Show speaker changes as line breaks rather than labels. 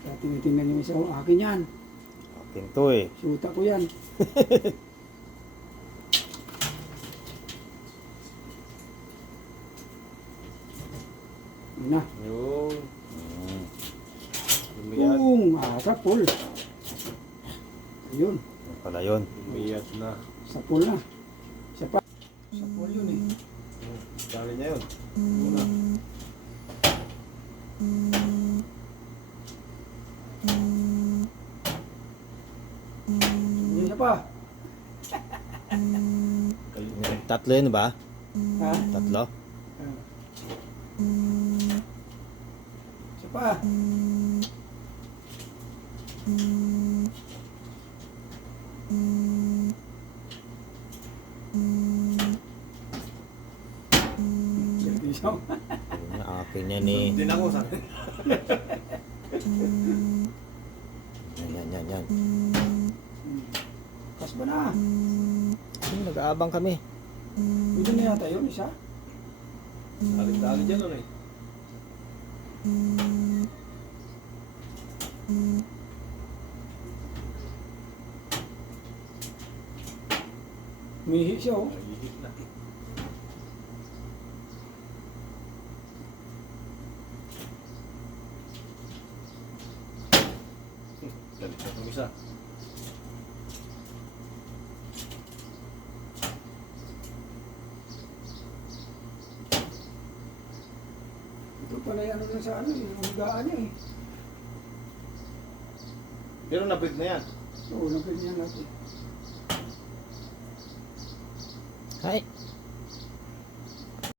Kaya tinitingnan yung isa, oh, akin yan.
Akin to eh.
Suta ko yan. Yun na.
Yung
Mm.
lumiyat.
Sapul. Ayun,
Yan pala yun.
Lumiyat na.
sapul na. Isa pa. Sapul yun eh.
Dali niya yun. Una.
Yung isa pa.
Tatlo yun ba?
Ha?
Tatlo?
Ah. Isa pa. Isa.
Yun na, akin yan eh.
Din ako sa akin.
Yan.
Kas ba na?
Ay, nag-aabang kami.
Pwede na yata yun, isa.
Dali dyan ano eh.
Umihi siya oh.
Nagihit na. Dali ka itong isa.
Ito pala yung ano lang sa ano, yung higaan niya eh.
Pero nabig na yan.
Oo, nagganyan natin.
Ay,